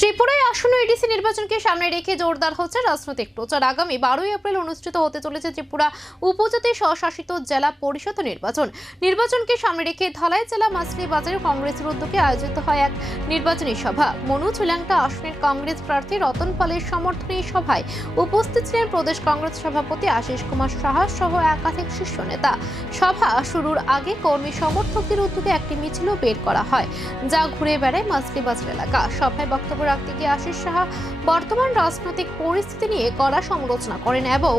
ত্রিপুরায় আসন্ন এডিসি নির্বাচনকে সামনে রেখে জোরদার হচ্ছে রাজনৈতিক প্রচার। আগামী 12 এপ্রিল অনুষ্ঠিত হতে চলেছে ত্রিপুরা উপজাতি স্বশাসিত জেলা পরিষদ নির্বাচনকে সামনে রেখে ধলাই জেলা মাছলি বাজারে কংগ্রেসের উদ্যোগে আয়োজিত হয় এক নির্বাচনী সভা। মনোজ ল্যাংটা আসনের কংগ্রেস প্রার্থী রতন পালের সমর্থনে সভায় উপস্থিত ছিলেন প্রদেশ কংগ্রেস সভাপতি আশিস কুমার সাহা সহ একাধিক শীর্ষ নেতা। সভা শুরুর আগে কর্মী সমর্থকদের উদ্যোগে একটি মিছিলও বের করা হয়, যা ঘুরে বেড়ায় মাছলি বাজার এলাকা। সভায় বক্তব্য রাখতে গিয়ে আশিস সাহা বর্তমান রাজনৈতিক পরিস্থিতি নিয়ে কড়া সমালোচনা করেন এবং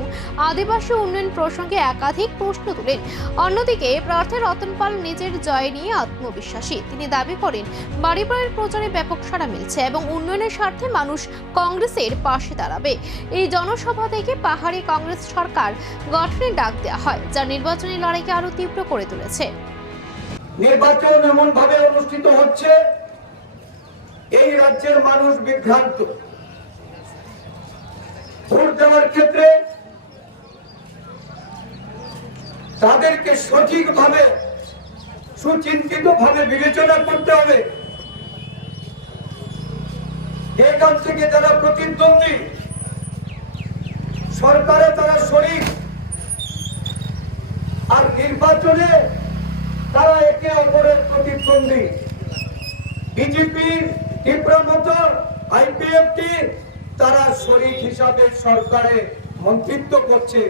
আদিবাসী উন্নয়ন প্রসঙ্গে একাধিক প্রশ্ন তুলেন। অন্যদিকে প্রার্থী রতন পাল নিজের জয় নিয়ে আত্মবিশ্বাসী। তিনি দাবি করেন বাড়ির প্রচারে ব্যাপক সাড়া মিলছে এবং উন্নয়নের স্বার্থে মানুষ কংগ্রেসের পাশে দাঁড়াবে। এই জনসভা থেকে পাহাড়ি কংগ্রেস সরকার গঠনের ডাক দেওয়া হয়, যা নির্বাচনী লড়াইকে আরো তীব্র করে তুলেছে। নির্বাচন এমন ভাবে অনুষ্ঠিত হচ্ছে, এই রাজ্যের মানুষ বিভ্রান্ত। ভোট দেওয়ার ক্ষেত্রে তাদেরকে সঠিকভাবে সুচিন্তিত ভাবে বিবেচনা করতে হবে। এখান থেকে যারা প্রতিদ্বন্দ্বী, সরকারে তারা শরিক, আর নির্বাচনে তারা একে অপরের প্রতিদ্বন্দ্বী। বিজেপি, ত্রিপুরা মতো আইপিএফটি তারা শরিক হিসাবে সরকারে মন্ত্রিত্ব করছে,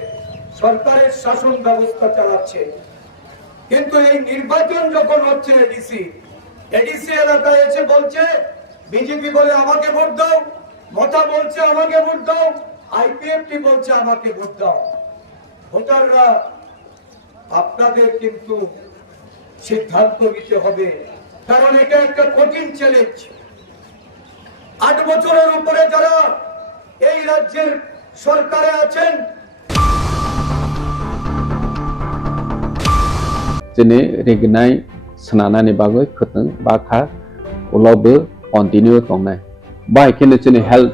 সরকারের শাসন ব্যবস্থা চালাচ্ছে। কিন্তু এই নির্বাচন যখন হচ্ছে এডিসি এলাকায় এসে বলছে, বিজেপি বলে আমাকে ভোট দাও, মতা বলছে আমাকে ভোট দাও, আইপিএফটি বলছে আমাকে ভোট দাও। ভোটাররা আপনাদের কিন্তু সিদ্ধান্ত নিতে হবে, কারণ এটা একটা কঠিন চ্যালেঞ্জ। 8 বছরের উপরে যারা এই রাজ্যের সরকারে আছেন, Jene regnai sanana ni bagoi khutang bakha ulawbe continue tongnai bai kene jene health